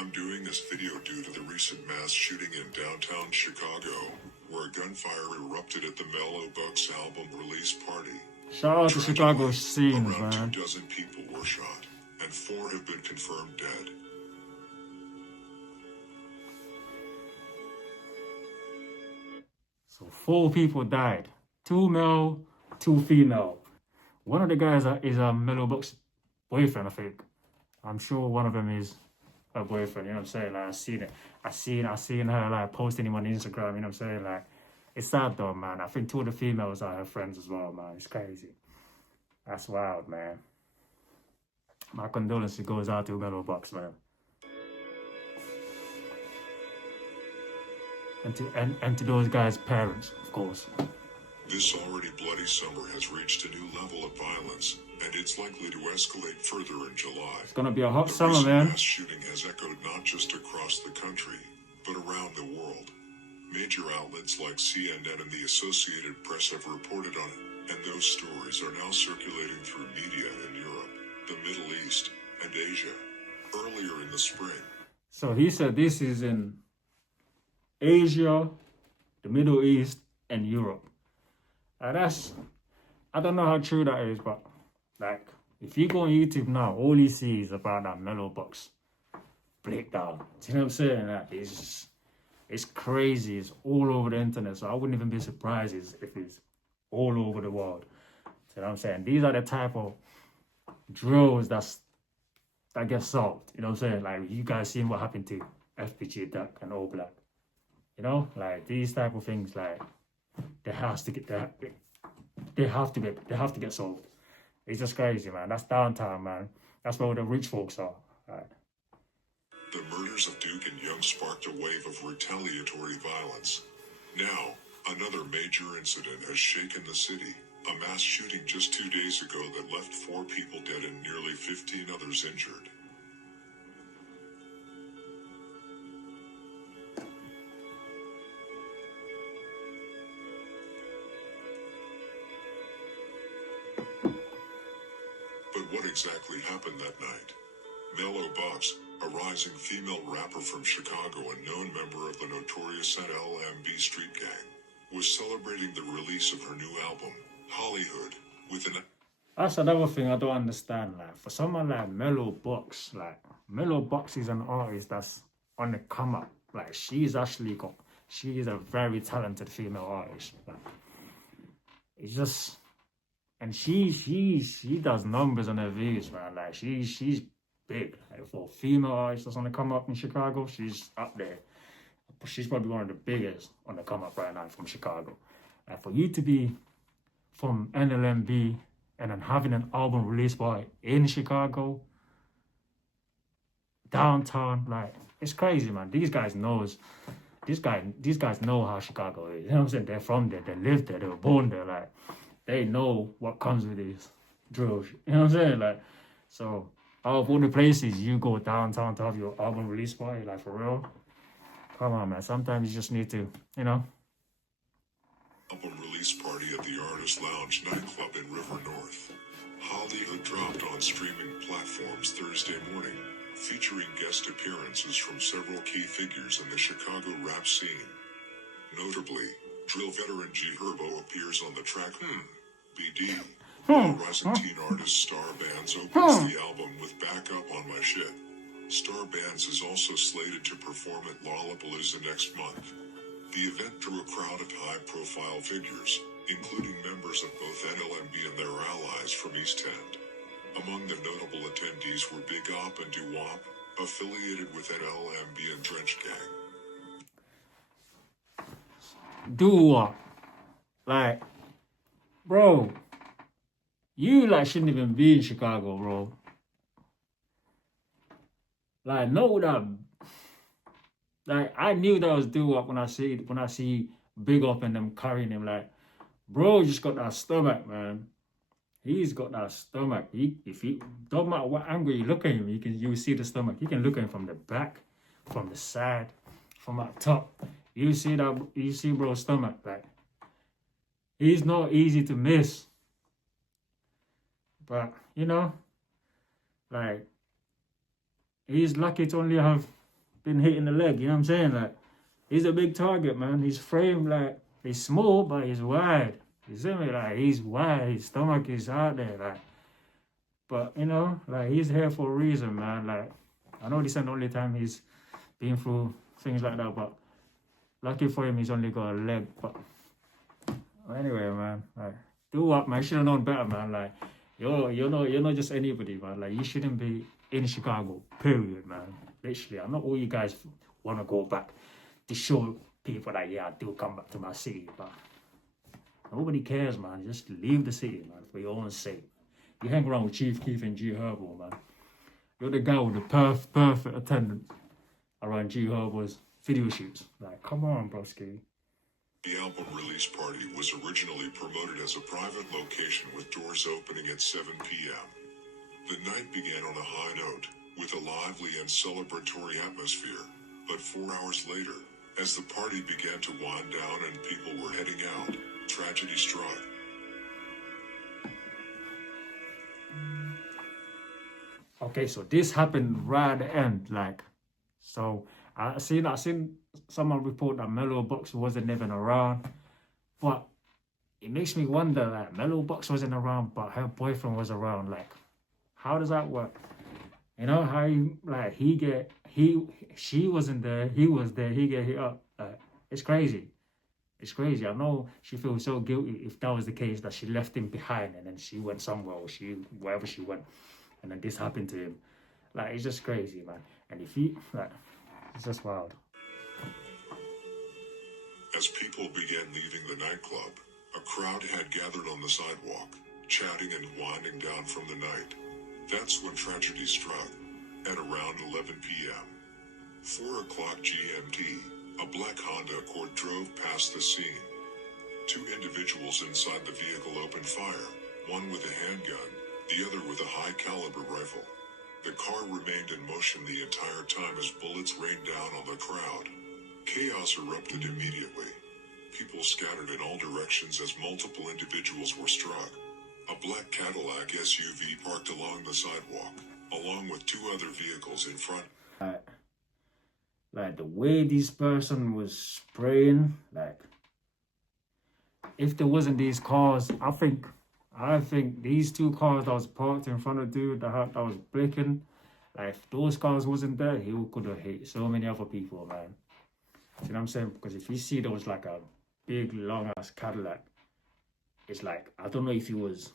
I'm doing this video due to the recent mass shooting in downtown Chicago, where gunfire erupted at the Mello Buckzz Album release party. Shout out to Chicago scenes, around man. 24 people were shot, and 4 have been confirmed dead. So 4 people died. 2 male, 2 female. One of the guys is a Mello Buckzz boyfriend, I think. I'm sure one of them is her boyfriend, you know what I'm saying? Like, I seen it. I seen her like posting him on Instagram, you know what I'm saying? Like, it's sad though, man. I think 2 of the females are her friends as well, man. It's crazy. That's wild, man. My condolences goes out to Mello Buckzz, man. And to those guys' parents, of course. This already bloody summer has reached a new level of violence, and it's likely to escalate further in July. It's gonna be a hot the summer, man. Mass shooting has echoed not just across the country, but around the world. Major outlets like CNN and the Associated Press have reported on it, and those stories are now circulating through media in Europe, the Middle East, and Asia. Earlier in the spring. So he said this is in Asia, the Middle East, and Europe. I don't know how true that is, but like, if you go on YouTube now, all you see is about that Mello Buckzz breakdown. Do you know what I'm saying? Like, it's crazy. It's all over the internet. So I wouldn't even be surprised if it's all over the world. Do you know what I'm saying? These are the type of drills that get solved. You know what I'm saying? Like, you guys seen what happened to FPG Duck and All Black. You know, like these type of things, like they have to get solved. It's just crazy, man. That's downtown, man. That's where all the rich folks are. Right. The murders of Duke and Young sparked a wave of retaliatory violence. Now, another major incident has shaken the city. A mass shooting just 2 days ago that left 4 people dead and nearly 15 others injured. But what exactly happened that night? Mello Buckzz, a rising female rapper from Chicago and known member of the notorious LMB Street Gang, was celebrating the release of her new album, Hollywood, with an... That's another thing I don't understand. Like, for someone like Mello Buckzz, Mello Buckzz is an artist that's on the come up. Like, she is a very talented female artist. Like, it's just, and she does numbers on her views, man. Like, she's big. Like, for a female artist that's on the come up in Chicago, she's up there. She's probably one of the biggest on the come up right now from Chicago. Like, for you to be from NLMB and then having an album released by in Chicago, downtown, like, it's crazy, man. These guys know how Chicago is. You know what I'm saying? They're from there, they live there, they were born there. Like, they know what comes with these drills. You know what I'm saying? Like, so out of all the places you go downtown to have your album release party, like, for real. Come on, man. Sometimes you just need to, you know. Album release party at the Artist Lounge nightclub in River North. Hollywood dropped on streaming platforms Thursday morning, featuring guest appearances from several key figures in the Chicago rap scene. Notably, drill veteran G Herbo appears on the track BD, while rising teen artist Star Bands opens the album with Back Up on My Shit. Star Bands is also slated to perform at Lollapalooza next month. The event drew a crowd of high-profile figures, including members of both NLMB and their allies from East End. Among the notable attendees were Big Op and Doo-Wop, affiliated with NLMB and Drench Gang. Doo-Wop. Like, bro, you, like, shouldn't even be in Chicago, bro. Like, no, that, like, I knew that was Doo-Wop when I see Big Up and them carrying him. Like, bro, just got that stomach, man. He's got that stomach. If he don't matter what angle you look at him, you see the stomach. You can look at him from the back, from the side, from up top. You see bro's stomach. Like, he's not easy to miss. But, you know, like, he's lucky to only have been hitting the leg. You know what I'm saying? Like, he's a big target, man. His frame, like, he's small, but he's wide. You see me? Like, he's wide. His stomach is out there, like. But, you know, like, he's here for a reason, man. Like, I know this isn't the only time he's been through things like that, but lucky for him, he's only got a leg. But anyway, man, like, do what, man? You should have known better, man. Like, you're not just anybody, man. Like, you shouldn't be in Chicago, period, man. Literally, I know all you guys want to go back to show people that, yeah, I do come back to my city, but nobody cares, man. Just leave the city, man, for your own sake. You hang around with Chief Keef and G Herbo, man. You're the guy with the perfect attendance around G Herbo's video shoots. Like, come on, broski. The album release party was originally promoted as a private location with doors opening at 7 p.m. The night began on a high note, with a lively and celebratory atmosphere, but 4 hours later, as the party began to wind down and people were heading out, tragedy struck. Okay, so this happened right at the end, like, so I seen someone report that Mello Buckzz wasn't even around, but it makes me wonder, like, Mello Buckzz wasn't around, but her boyfriend was around. Like, how does that work? You know how you, like, she wasn't there, he was there, he get hit up. Like, it's crazy. It's crazy. I know she feels so guilty if that was the case, that she left him behind and then she went somewhere, or wherever she went, and then this happened to him. Like, it's just crazy, man. And if he, like, it's just wild. As people began leaving the nightclub, a crowd had gathered on the sidewalk, chatting and winding down from the night. That's when tragedy struck. At around 11 p.m. 4 o'clock GMT, a black Honda Accord drove past the scene. Two individuals inside the vehicle opened fire, one with a handgun, the other with a high-caliber rifle. The car remained in motion the entire time as bullets rained down on the crowd. Chaos erupted immediately. People scattered in all directions as multiple individuals were struck. A black Cadillac SUV parked along the sidewalk, along with two other vehicles in front. Like the way this person was spraying, like, if there wasn't these cars, I think these two cars that was parked in front of dude that was blinking, like, if those cars wasn't there, he could have hit so many other people, man. You know what I'm saying? Because if you see there was like a big long ass Cadillac, it's like, I don't know if he was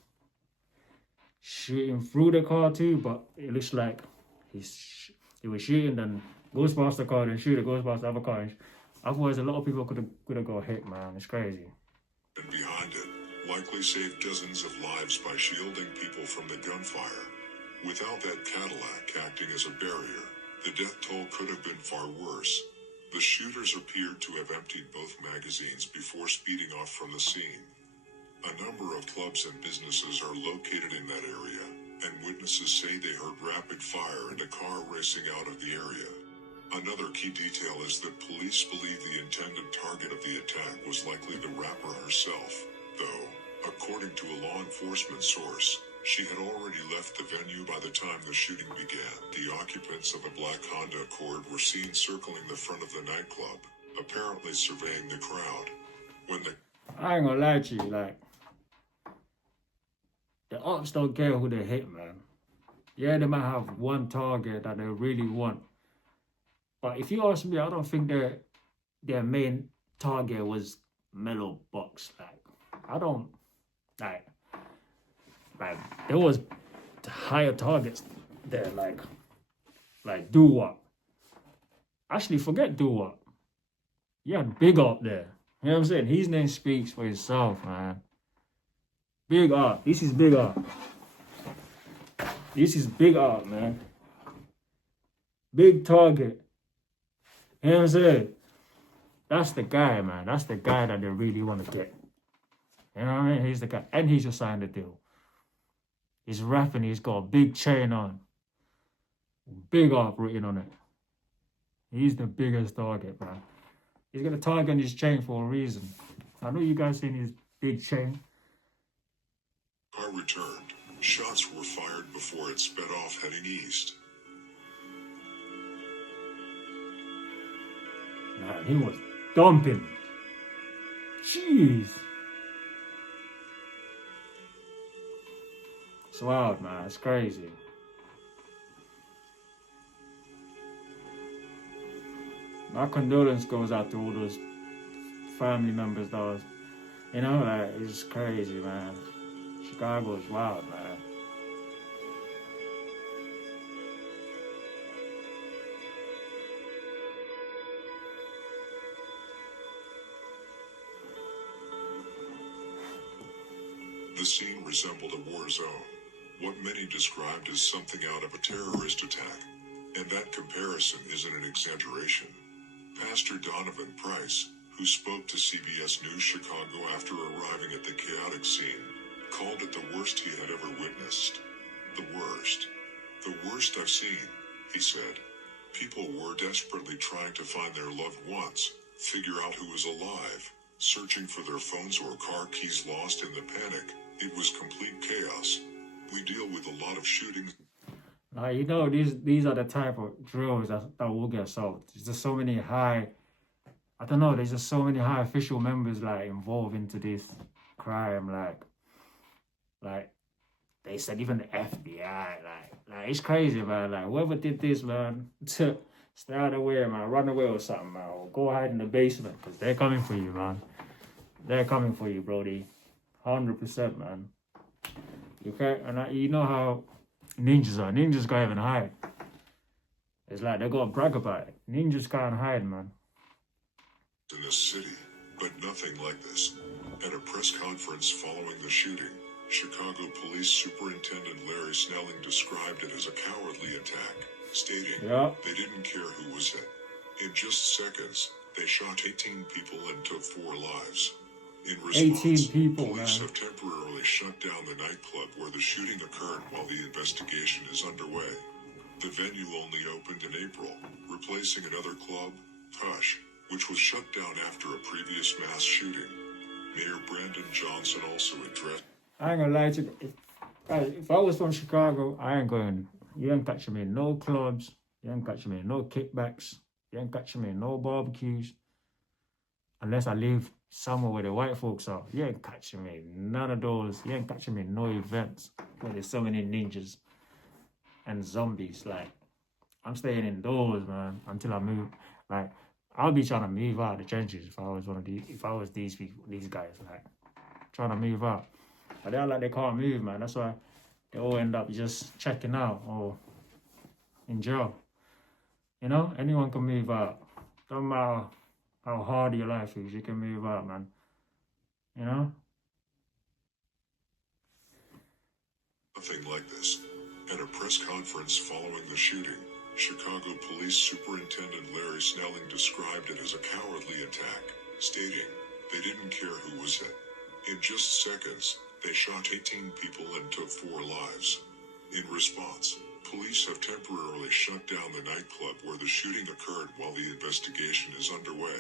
shooting through the car too, but it looks like he was shooting, then goes past the car, then shoot it, goes past the other car. And otherwise, a lot of people could have got hit, man. It's crazy. And behind it, likely saved dozens of lives by shielding people from the gunfire. Without that Cadillac acting as a barrier, the death toll could have been far worse. The shooters appeared to have emptied both magazines before speeding off from the scene. A number of clubs and businesses are located in that area, and witnesses say they heard rapid fire and a car racing out of the area. Another key detail is that police believe the intended target of the attack was likely the rapper herself, though, according to a law enforcement source, she had already left the venue by the time the shooting began. The occupants of a black Honda Accord were seen circling the front of the nightclub, apparently surveying the crowd. I ain't gonna lie to you, like, the ops don't care who they hit, man. Yeah, they might have one target that they really want. But if you ask me, I don't think their main target was Mello Buckzz. Like, I don't, like there was higher targets there, like Do What. Actually, forget Do What. You had Big Up there. You know what I'm saying? His name speaks for itself, man. Big Art. This is Big Art. This is Big Art, man. Big target. You know what I'm saying? That's the guy, man. That's the guy that they really want to get. You know what I mean? He's the guy. And he's just signed the deal. He's rapping. He's got a big chain on. Big Art written on it. He's the biggest target, man. He's got a target on his chain for a reason. I know you guys seen his big chain. Car returned. Shots were fired before it sped off heading east. Like, he was dumping. Jeez. It's wild, man. It's crazy. My condolence goes out to all those family members, though. You know, like, it's crazy, man. Chicago is wild, man. The scene resembled a war zone, what many described as something out of a terrorist attack. And that comparison isn't an exaggeration. Pastor Donovan Price, who spoke to CBS News Chicago after arriving at the chaotic scene, called it the worst he had ever witnessed. The worst. The worst I've seen, he said. People were desperately trying to find their loved ones, figure out who was alive, searching for their phones or car keys lost in the panic. It was complete chaos. We deal with a lot of shootings. Like, you know, these are the type of drills that will get solved. There's just so many high, I don't know, there's just so many high official members like involved into this crime. Like they said, even the FBI, like it's crazy, man. Like, whoever did this, man, stay out of the way, man. Run away or something, man. Or go hide in the basement, because they're coming for you, man. They're coming for you, Brody. 100%, man. You can't, and you know how ninjas are. Ninjas can't even hide. It's like they gotta brag about it. Ninjas can't hide, man. In this city, but nothing like this. At a press conference following the shooting, Chicago Police Superintendent Larry Snelling described it as a cowardly attack, stating they didn't care who was hit. In just seconds, they shot 18 people and took 4 lives. In response, 18 people, police man. have temporarily shut down the nightclub where the shooting occurred while the investigation is underway. The venue only opened in April, replacing another club, Hush, which was shut down after a previous mass shooting. Mayor Brandon Johnson also addressed. I ain't gonna lie to you. If I was from Chicago, I ain't going. You ain't catching me in no clubs. You ain't catching me in no kickbacks. You ain't catching me in no barbecues. Unless I live somewhere where the white folks are. You ain't catching me in none of those. You ain't catching me in no events where there's so many ninjas and zombies. Like, I'm staying indoors, man, until I move. Like, I'll be trying to move out of the trenches if I was one of these. If I was these people, these guys, like, trying to move out. But they're like, they can't move, man. That's why they all end up just checking out or in jail. You know, anyone can move out. Don't matter how hard your life is, you can move out, man. You know? Nothing like this. At a press conference following the shooting, Chicago Police Superintendent Larry Snelling described it as a cowardly attack, stating they didn't care who was hit. In just seconds, they shot 18 people and took 4 lives. In response, police have temporarily shut down the nightclub where the shooting occurred while the investigation is underway.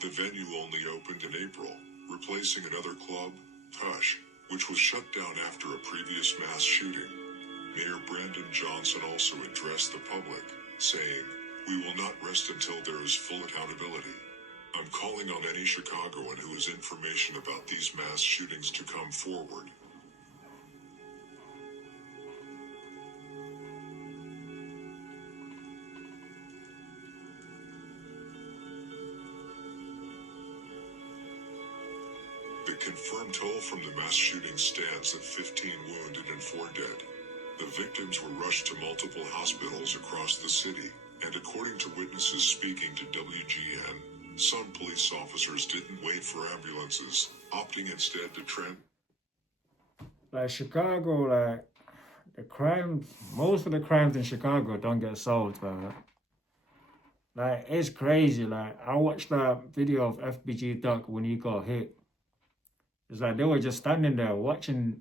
The venue only opened in April, replacing another club, Hush, which was shut down after a previous mass shooting. Mayor Brandon Johnson also addressed the public, saying, "We will not rest until there is full accountability. I'm calling on any Chicagoan who has information about these mass shootings to come forward." The confirmed toll from the mass shooting stands at 15 wounded and 4 dead. The victims were rushed to multiple hospitals across the city, and according to witnesses speaking to WGN, some police officers didn't wait for ambulances, opting instead to Like, Chicago, like, the crimes, most of the crimes in Chicago don't get solved, man. Like, it's crazy. Like, I watched that video of FBG Duck when he got hit. It's like they were just standing there watching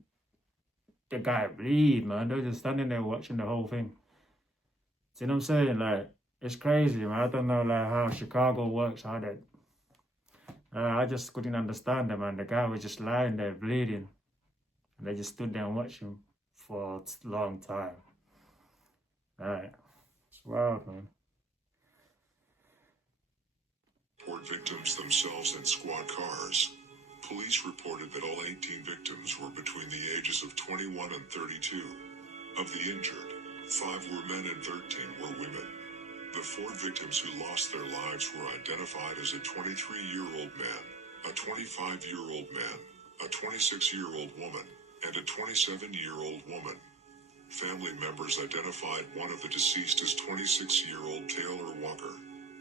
the guy bleed, man. They were just standing there watching the whole thing. See what I'm saying? Like, it's crazy, man. I don't know, like, how Chicago works, how that. I just couldn't understand it, man. The guy was just lying there bleeding. And they just stood there and watched him for a long time. Like, it's wild, man. transport victims themselves in squad cars. Police reported that all 18 victims were between the ages of 21 and 32. Of the injured, 5 were men and 13 were women. The 4 victims who lost their lives were identified as a 23-year-old man, a 25-year-old man, a 26-year-old woman, and a 27-year-old woman. Family members identified one of the deceased as 26-year-old Taylor Walker.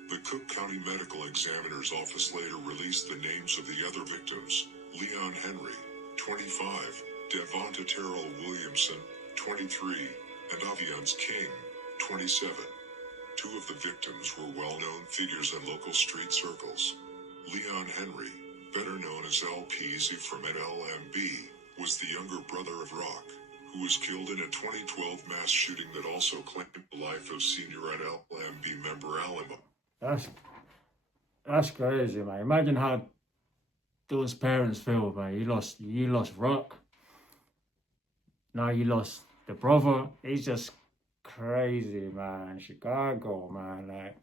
The Cook County Medical Examiner's Office later released the names of the other victims: Leon Henry, 25, Devonta Terrell Williamson, 23, and Aviance King, 27. 2 of the victims were well-known figures in local street circles. Leon Henry, better known as LPZ from NLMB, was the younger brother of Rock, who was killed in a 2012 mass shooting that also claimed the life of senior NLMB member Alamo. That's crazy, man. Imagine how those parents feel, man. You lost Rock. Now you lost the brother. It's just crazy, man. Chicago, man. Like,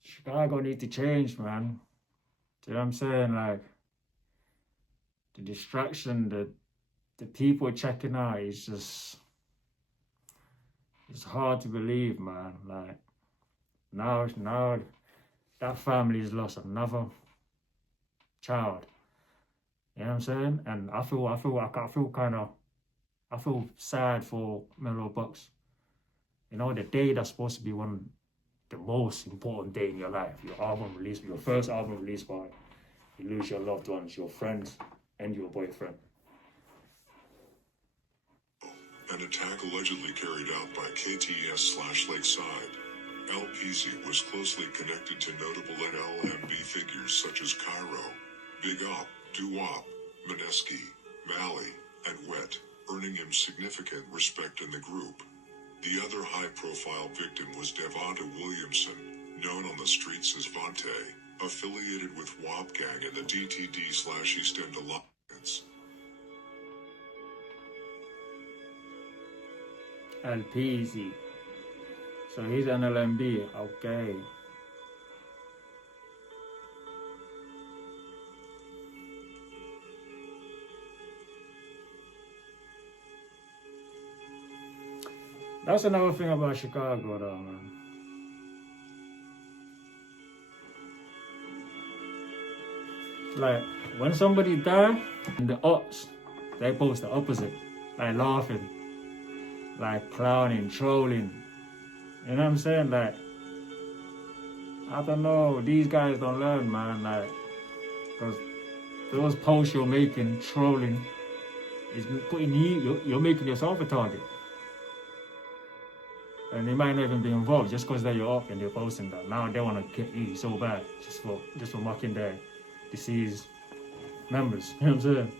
Chicago need to change, man. Do you know what I'm saying? Like, the distraction, the people checking out is just, it's hard to believe, man. Like, now that family's lost another child. You know what I'm saying? And I feel sad for Mello Buckzz. You know, the day that's supposed to be one of the most important day in your life, your album release, your first album release party, you lose your loved ones, your friends, and your boyfriend. An attack allegedly carried out by KTS/Lakeside. LPZ was closely connected to notable NLMB figures such as Cairo, Big Op, Doo-Wop, Mineski, Mally, and Wet, earning him significant respect in the group. The other high-profile victim was Devonta Williamson, known on the streets as Vontae, affiliated with WAP Gang and the DTD/East End Alliance. LPZ. So he's an LMB, okay. That's another thing about Chicago though, man. Like, when somebody die, the ops, they post the opposite. Like laughing, like clowning, trolling. You know what I'm saying? Like, I don't know, these guys don't learn, man. Like, because those posts you're making, trolling, is putting you're making yourself a target. And they might not even be involved just because they're your up and they're posting that. Now they want to get you so bad just for mocking their deceased members. You know what I'm saying?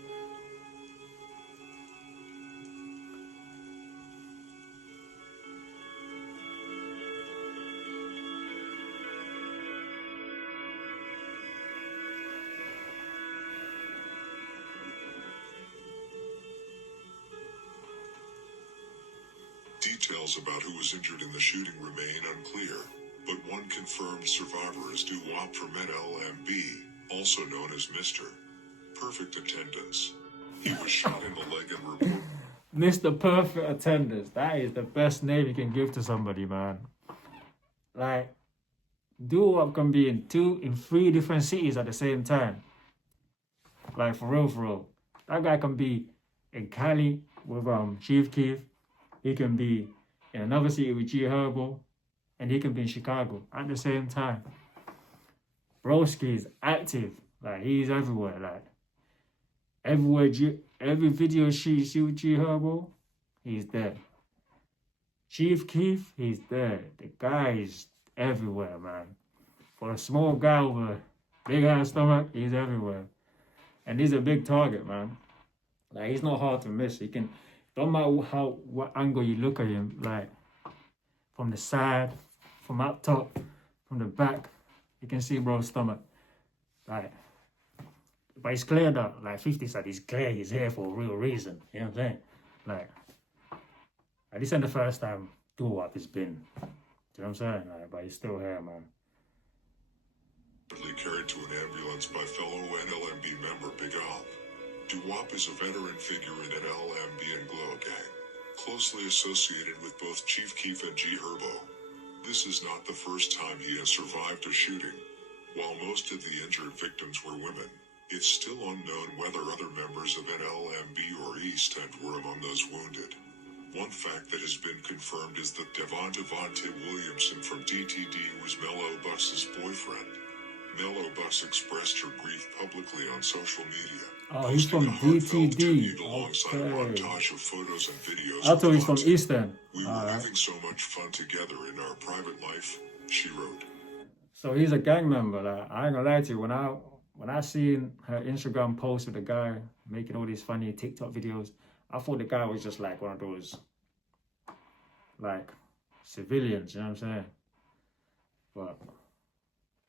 Details about who was injured in the shooting remain unclear, but one confirmed survivor is Doo-Wop from NLMB, also known as Mr. Perfect Attendance. He was shot in the leg and reported. Mr. Perfect Attendance. That is the best name you can give to somebody, man. Like, Doo-Wop can be in 3 different cities at the same time. Like, for real. That guy can be in Cali with Chief Keef. He can be in another city with G Herbo, and he can be in Chicago at the same time. Broski is active, like he's everywhere, like everywhere. Every video she see with G Herbo, he's there. Chief Keef, he's there. The guy is everywhere, man. For a small guy with a big ass stomach, he's everywhere, and he's a big target, man. Like, he's not hard to miss. He can. Don't matter what angle you look at him, like from the side, from up top, from the back, you can see bro's stomach. Like, but it's clear that, like 50 said, it's clear he's here for a real reason. You know what I'm saying? Like, this ain't the first time Doo-Wop has been. You know what I'm saying? Like, but he's still here, man. carried to an ambulance by fellow NLMB member Big Al. Nobapp is a veteran figure in NLMB and Glow Gang, closely associated with both Chief Keef and G Herbo. This is not the first time he has survived a shooting. While most of the injured victims were women, it's still unknown whether other members of NLMB or East End were among those wounded. One fact that has been confirmed is that Devonte Williamson from DTD was Mello Buckz's boyfriend. Mello Buckzz expressed her grief publicly on social media. Oh, he's from DTD. Alongside a montage of photos and videos. I thought he's from East End. We were having so much fun together in our private life, she wrote. So he's a gang member. Like, I ain't gonna lie to you, when I seen her Instagram post with the guy making all these funny TikTok videos, I thought the guy was just like one of those, like, civilians, you know what I'm saying? But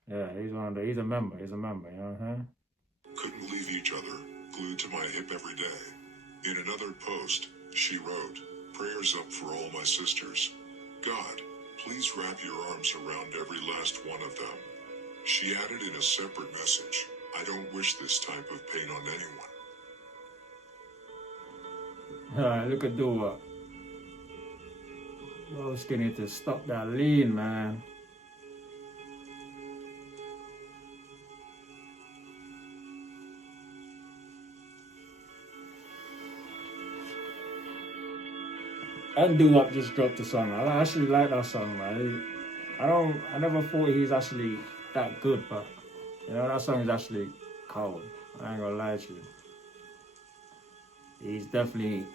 yeah, he's a member, you know what I'm saying? Couldn't leave each other, glued to my hip every day. In another post, she wrote, "Prayers up for all my sisters. God, please wrap your arms around every last one of them." She added in a separate message, "I don't wish this type of pain on anyone." Look at Dua. Broski need to stop that lean, man. And Doo-Wop just dropped a song. I actually like that song, man. I never thought he's actually that good, but you know, that song is actually cold. I ain't gonna lie to you. He's definitely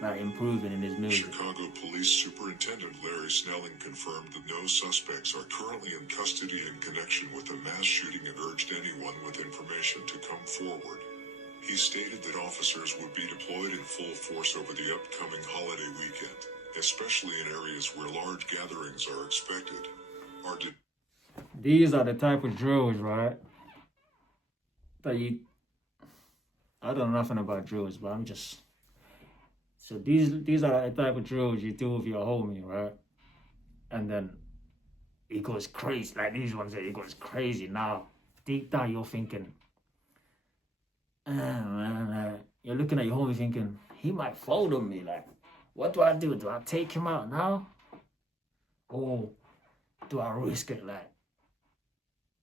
like improving in his music. Chicago Police Superintendent Larry Snelling confirmed that no suspects are currently in custody in connection with the mass shooting and urged anyone with information to come forward. He stated that officers would be deployed in full force over the upcoming holiday weekend, especially in areas where large gatherings are expected. These are the type of drills, right? That I don't know nothing about drills, but I'm just... So these are the type of drills you do with your homie, right? And then he goes crazy, like these ones here, he goes crazy. Now, deep down you're thinking, man, you're looking at your homie thinking, he might fold on me. Like, what do I do? Do I take him out now? Or do I risk it? Like,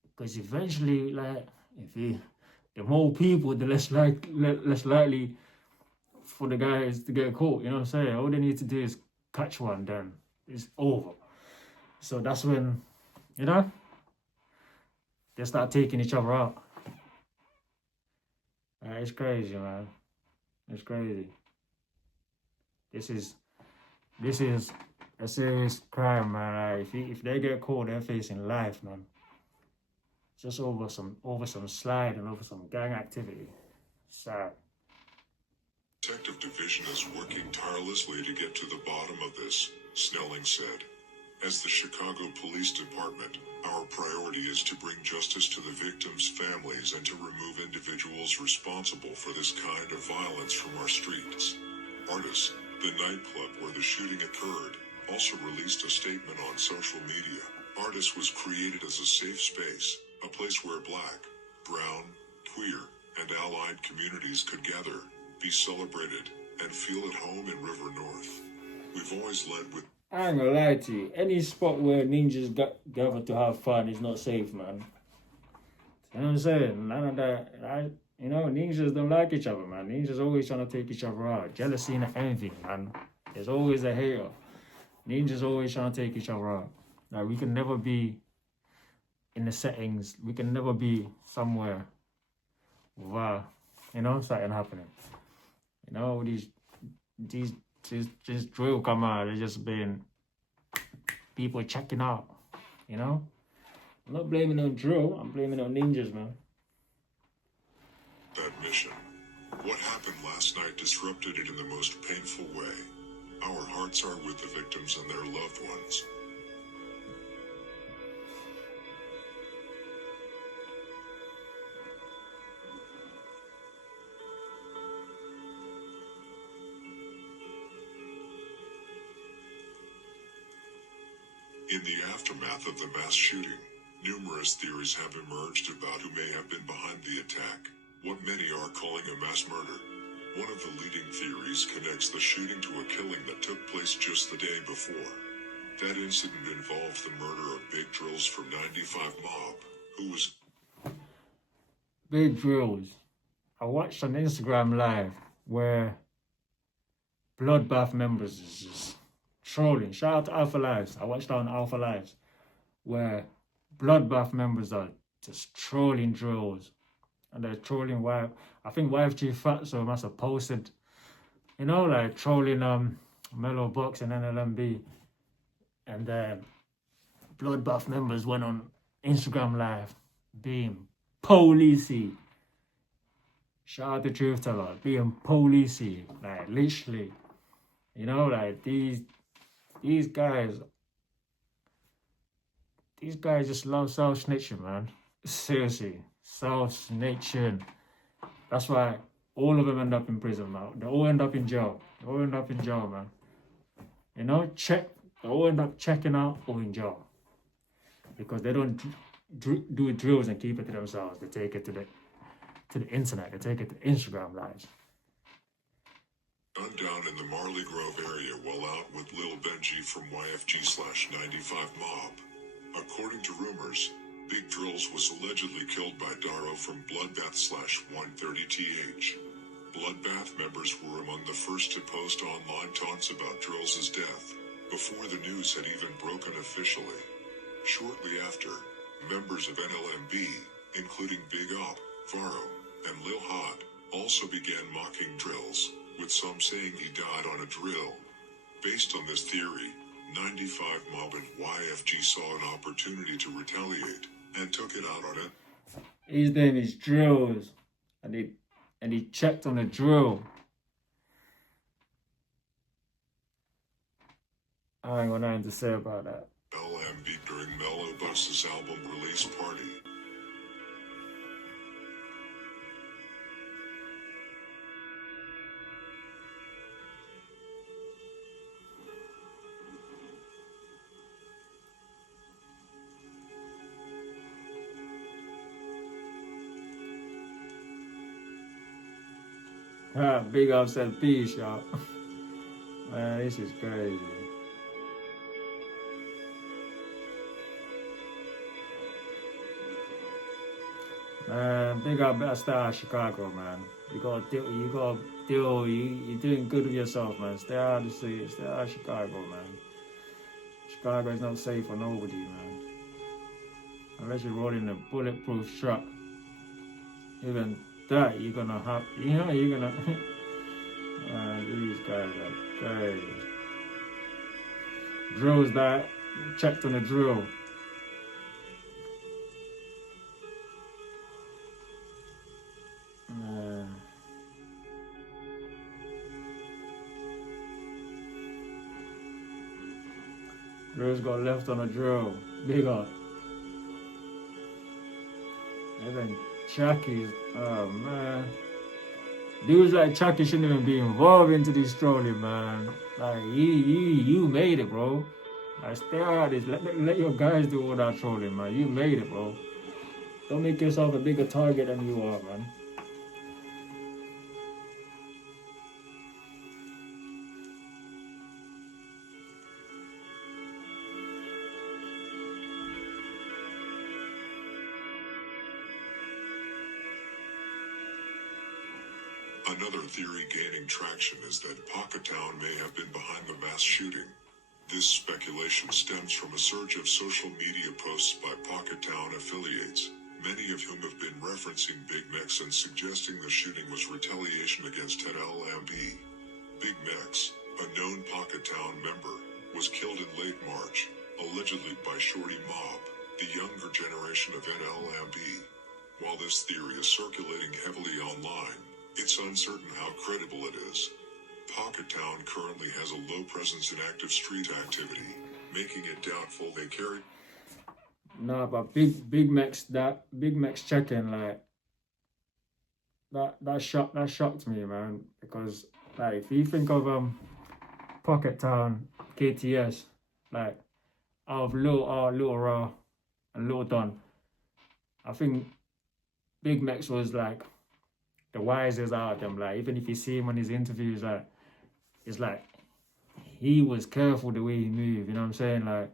because eventually, like, the more people, the less likely for the guys to get caught. You know what I'm saying? All they need to do is catch one, then it's over. So that's when, you know, they start taking each other out. It's crazy, man. It's crazy. This is a serious crime, man. If they get caught, they're facing life, man. Just over some slide and over some gang activity. Sad. Detective Division is working tirelessly to get to the bottom of this, Snelling said. As the Chicago Police Department, our priority is to bring justice to the victims' families and to remove individuals responsible for this kind of violence from our streets. Artis, the nightclub where the shooting occurred, also released a statement on social media. Artis was created as a safe space, a place where Black, brown, queer, and allied communities could gather, be celebrated, and feel at home in River North. We've always led with... I ain't gonna lie to you. Any spot where ninjas gather to have fun is not safe, man. You know what I'm saying? None of that. You know, ninjas don't like each other, man. Ninjas always trying to take each other out. Jealousy and envy, man. There's always a hater. Ninjas always trying to take each other out. Like, we can never be in the settings. We can never be somewhere where, you know, something happening. You know, this drill come out, it's just been people checking out, you know? I'm not blaming on drill, I'm blaming on ninjas, man. That mission. What happened last night disrupted it in the most painful way. Our hearts are with the victims and their loved ones. In the aftermath of the mass shooting, Numerous theories have emerged about who may have been behind the attack, what many are calling a mass murder. One of the leading theories connects the shooting to a killing that took place just the day before. That incident involved the murder of Big Drills from 95 Mob, who was Big Drills. I watched an Instagram live where Bloodbath members is just trolling. Shout out to Alpha Lives. I watched that on Alpha Lives where Bloodbath members are just trolling Drills. And they're trolling I think YFG Fatso must have posted, you know, like trolling Mello Buckzz and NLMB. And then Bloodbath members went on Instagram Live being policey. Shout out the truth teller, being policey, like literally. You know, like these guys just love self-snitching, man. Seriously, self-snitching. That's why all of them end up in prison, man. They all end up in jail. They all end up in jail, man. You know, they all end up checking out or in jail. Because they don't do drills and keep it to themselves. They take it to the internet. They take it to Instagram lives. gunned down in the Marley Grove area while out with Lil Benji from YFG/95 Mob. According to rumors, Big Drills was allegedly killed by Daro from Bloodbath/130th. Bloodbath members were among the first to post online taunts about Drills' death, before the news had even broken officially. Shortly after, members of NLMB, including Big Op, Varo, and Lil Hod, also began mocking Drills, with some saying he died on a drill. Based on this theory, 95 Mob and YFG saw an opportunity to retaliate, and took it out on it. His name is Drills, and he checked on a drill. I ain't got nothing to say about that. LMB during Mello Buckzz Album release party. Big Up said peace, y'all. Man, this is crazy. Man, Big Up better stay out of Chicago, man. You're doing good with yourself, man. Stay out of the city, stay out of Chicago, man. Chicago is not safe for nobody, man. Unless you're rolling a bulletproof truck. Even that, you're gonna have, you're gonna, man, these guys are crazy. Drills that, checked on the drill. Man. Drills got left on a drill. Big up. Even Chucky's, oh man. Dudes like Chucky shouldn't even be involved into this trolling, man. Like, you made it, bro. Like, stay out of this. Let your guys do all that trolling, man. You made it, bro. Don't make yourself a bigger target than you are, man. Another theory gaining traction is that Pocketown may have been behind the mass shooting. This speculation stems from a surge of social media posts by Pocketown affiliates, many of whom have been referencing Big Mex and suggesting the shooting was retaliation against NLMB. Big Mex, a known Pocketown member, was killed in late March, allegedly by Shorty Mob, the younger generation of NLMB. While this theory is circulating heavily online, it's uncertain how credible it is. Pocketown currently has a low presence in active street activity, making it doubtful they carry. Nah, but Big Mex check-in, like that shocked me, man. Because like if you think of Pocketown, KTS, like out of Lil R, Lil Raw, and Lil Don. I think Big Mex was like the wisest out of them. Like even if you see him on his interviews, like it's like he was careful the way he moved. You know what I'm saying? Like,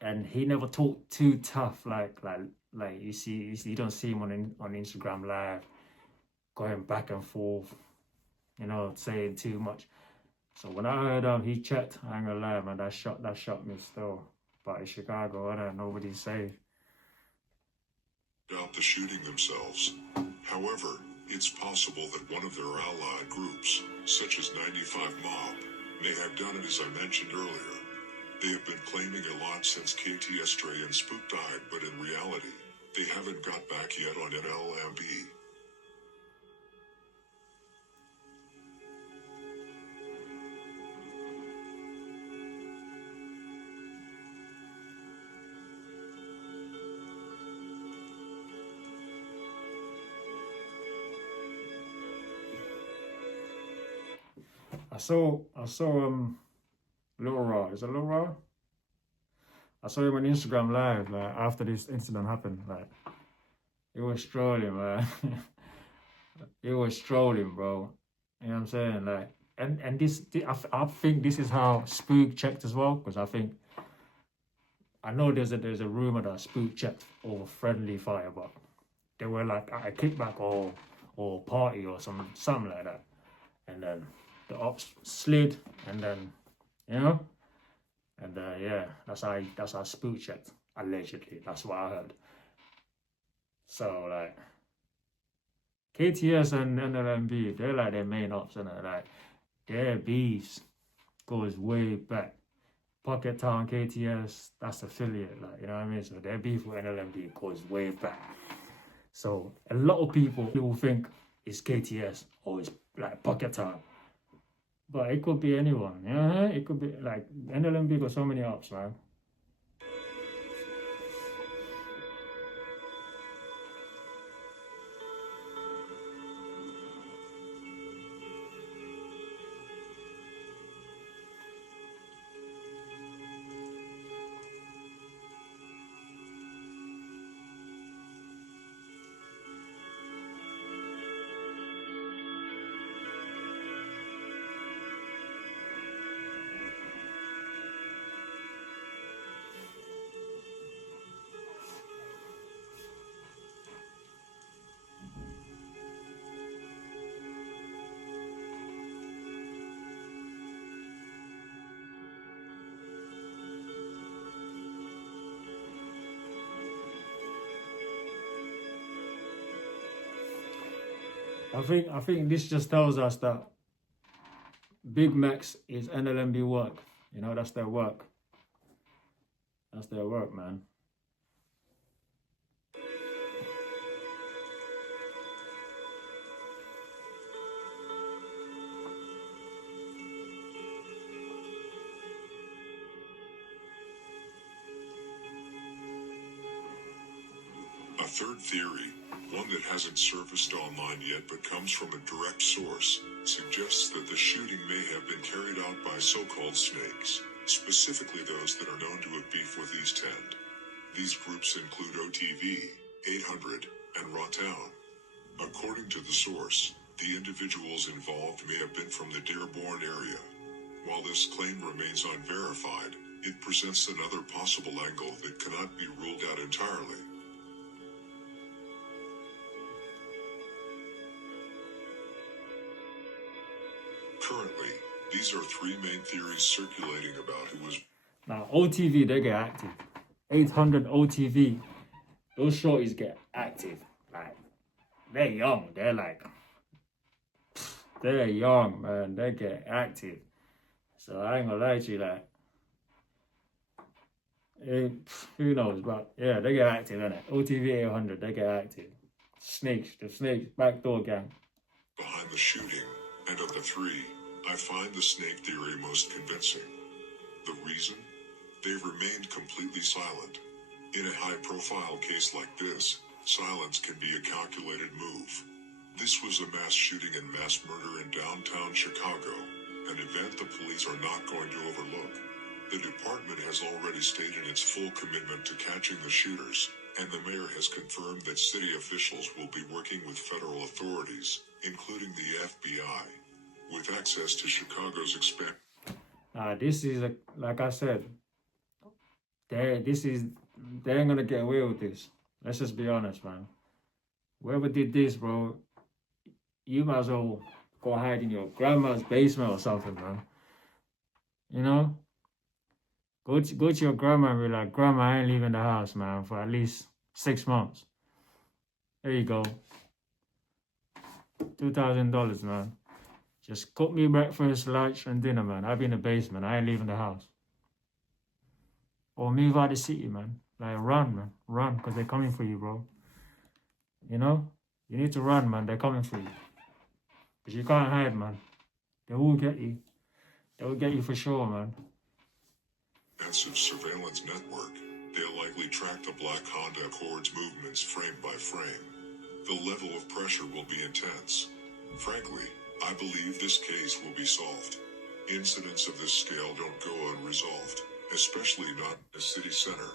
and he never talked too tough. Like you don't see him on Instagram Live going back and forth. You know, saying too much. So when I heard he checked, I ain't gonna lie, man, that shot me still. But in Chicago, nobody's safe. About the shooting themselves. However, it's possible that one of their allied groups, such as 95 Mob, may have done it as I mentioned earlier. They have been claiming a lot since KTS Dre and Spook died, but in reality, they haven't got back yet on NLMB. I saw Lil Raw. Is it Lil Raw? I saw him on Instagram Live, like after this incident happened. Like he was strolling, man. He was strolling, bro. You know what I'm saying? Like, and this I think this is how Spook checked as well, because I know there's a rumor that Spook checked over friendly fire, but they were like at a kickback or party or something like that, and then the ops slid, and then and yeah, that's how Spook checked, allegedly. That's what I heard. So like KTS and NLMB, they're like their main ops, and like their beefs goes way back. Pocket Town, KTS, that's affiliate, like, you know what I mean? So their beef with NLMB goes way back. So a lot of people think it's KTS or it's like Pocket Town. But it could be anyone, you know? It could be like NLMB got so many ops, man. I think this just tells us that Big Mex is NLMB work. You know, that's their work. That's their work, man. A third theory, one that hasn't surfaced online yet but comes from a direct source, suggests that the shooting may have been carried out by so-called snakes, specifically those that are known to have beef with East End. These groups include OTV, 800, and Rawtown. According to the source, the individuals involved may have been from the Dearborn area. While this claim remains unverified, it presents another possible angle that cannot be ruled out entirely. Currently, these are three main theories circulating about who was... Now, OTV, they get active. 800 OTV, those shorties get active. Like, they're young. They're like, they're young, man. They get active. So I ain't gonna lie to you, like, who knows, but yeah, they get active, innit? OTV 800, they get active. The snakes, backdoor gang. Behind the shooting, and of the three, I find the snake theory most convincing. The reason? They've remained completely silent. In a high-profile case like this, silence can be a calculated move. This was a mass shooting and mass murder in downtown Chicago, an event the police are not going to overlook. The department has already stated its full commitment to catching the shooters, and the mayor has confirmed that city officials will be working with federal authorities, including the FBI, with access to Chicago's This is like I said, they ain't gonna get away with this. Let's just be honest, man. Whoever did this, bro, you might as well go hide in your grandma's basement or something, man. You know? Go to your grandma and be like, Grandma, I ain't leaving the house, man, for at least 6 months. There you go. $2,000, man. Just cook me breakfast, lunch, and dinner, man. I'll be in the basement. I ain't leaving the house. Or move out the city, man. Like, run, man. Run, because they're coming for you, bro. You know? You need to run, man. They're coming for you. Because you can't hide, man. They will get you. They will get you for sure, man. Massive surveillance network. They'll likely track the black Honda Accord's movements frame by frame. The level of pressure will be intense. Frankly, I believe this case will be solved. Incidents of this scale don't go unresolved, especially not in the city center.